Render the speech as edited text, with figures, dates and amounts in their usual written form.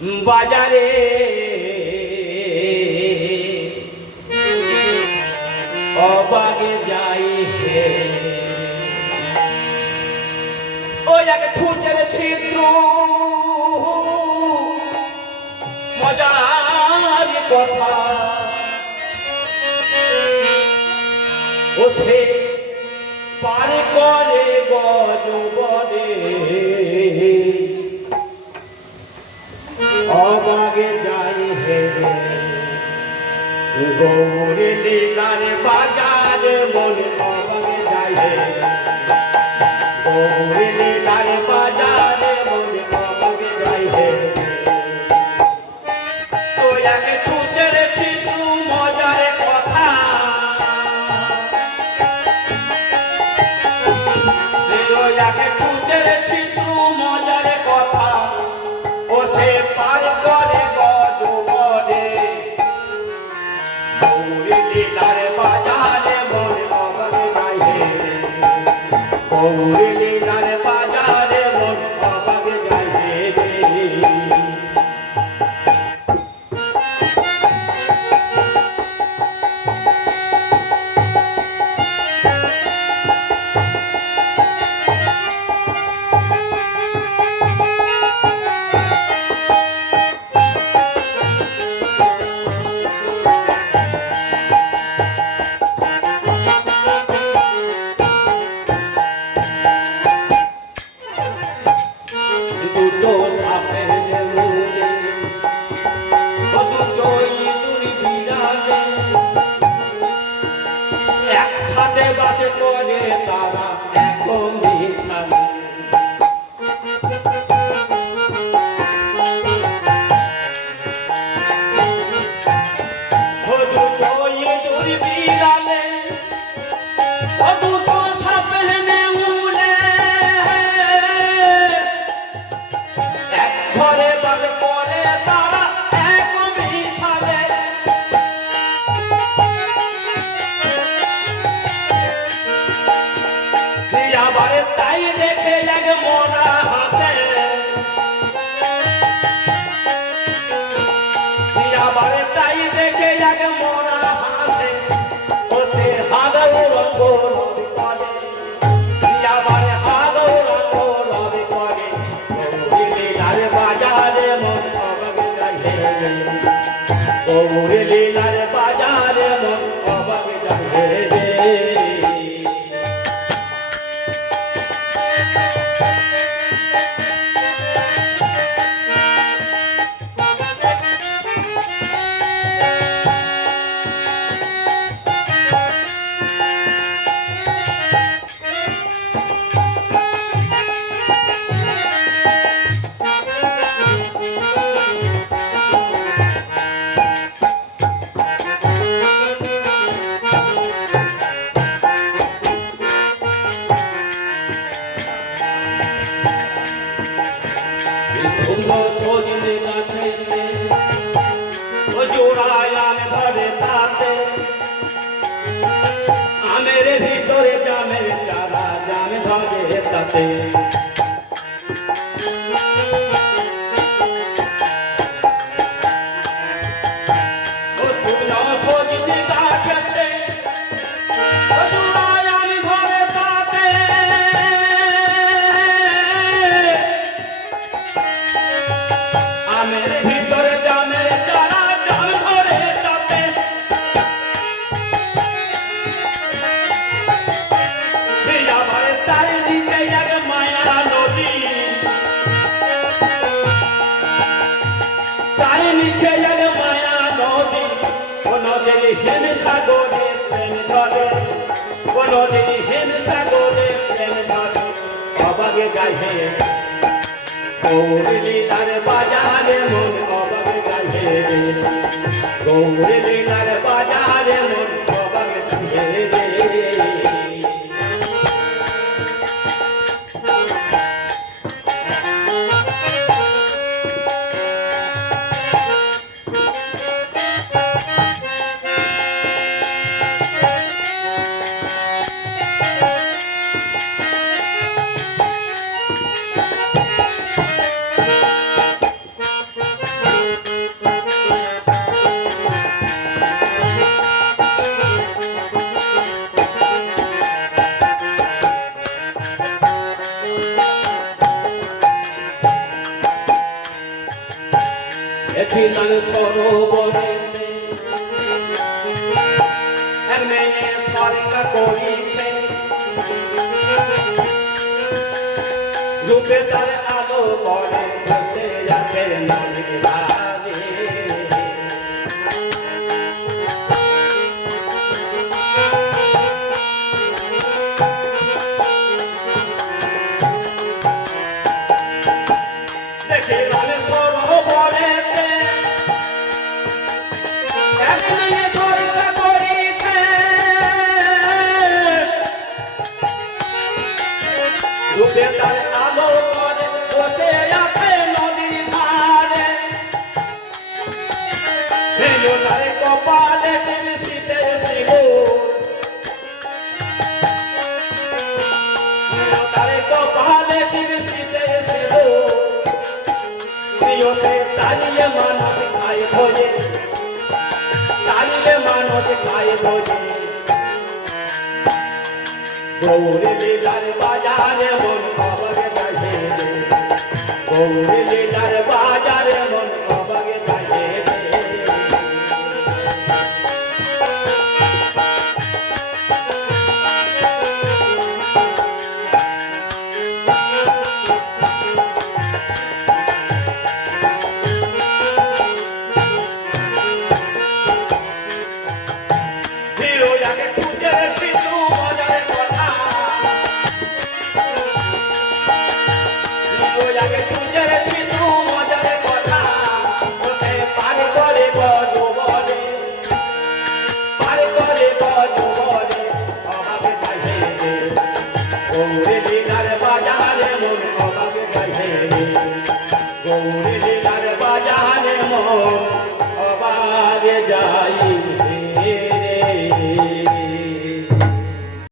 বাজারে অবাগে যাই হে ওই এক ছুঁচের ছিদ্র মজার কথা ও সে পার করে গজবরে অবাগে যাই হে গৌরে লীলার বাজার মনে অবাগে যাই হে গৌরে লীলার বাজার মনে অবাগে যাই হে তো একে ছুঁচের ছিদ্র মজার কথা একে ছুঁচের ছিদ্র মজার কথা ও সে পার করে গজবরে গৌরে লীলার বাজারে মনে অবাগে যাই হে গৌরে লীলার বাজারে মনে অবাগে যাই হে দুটো সাপের মূলে ও দুটো ইঁদুর বিড়ালে একসাথে বাস করে তারা একই সাথে ও দুটো ইঁদুর বিড়ালে ও দুটো সাপের মূলে ঘরে বাস করে তারা একই সাথে সে আবার তাই দেখে এক মরা হাসে সে আবার তাই দেখে এক মরা হাসে ও সে হাগাও রঙ্গ রবি করে সে আবার হাগাও রঙ্গ রবি করে গৌরে লীলার বাজারে মন অবাগে যাই হে গৌরে লীলার বাজারে মন অবাগে যাই হে সজনে গাছে ও জোড়ায় আম ধরে তাতে আমের ভিতরে জামের চারা জাম ধরে তাতে ও সজনে গাছেতে ও জোড়ায় আম ধরে তাতে আমের ভিতরে জামের চারা জাম ধরে তাতে আবার তার নিচে এক মায়া নদী তার নিচে এক মায়া নদী ও নদীর হেন সাগরে প্রেম ধরে ও নদীর হেন সাগরে প্রেম ধরে অবাগে যাই হে গৌরে লীলার বাজারে মন অবাগে যাই হে গৌরে লীলার বাজারে মন অবাগে যাই হে দেখিলাম সরোবরে এক মেয়ে সরকা করিছে রূপে তার আলো পড়ে বসে আছে নদীর ধারে দেখিলাম সরোবরেতে এক মেয়ে সরকা করিছে রূপে তার আলো পড়ে বসে আছে নদীর ধারে হেলো তার কপালে শীতে শিমুল হেলো তার কপালে শীতে শিমুল প্রিয়তে তালিয়ে মানত খায় ভোজে তালিয়ে মানত খায় ভোজে গৌরী লীলার বাজারে মন খবর গৌরী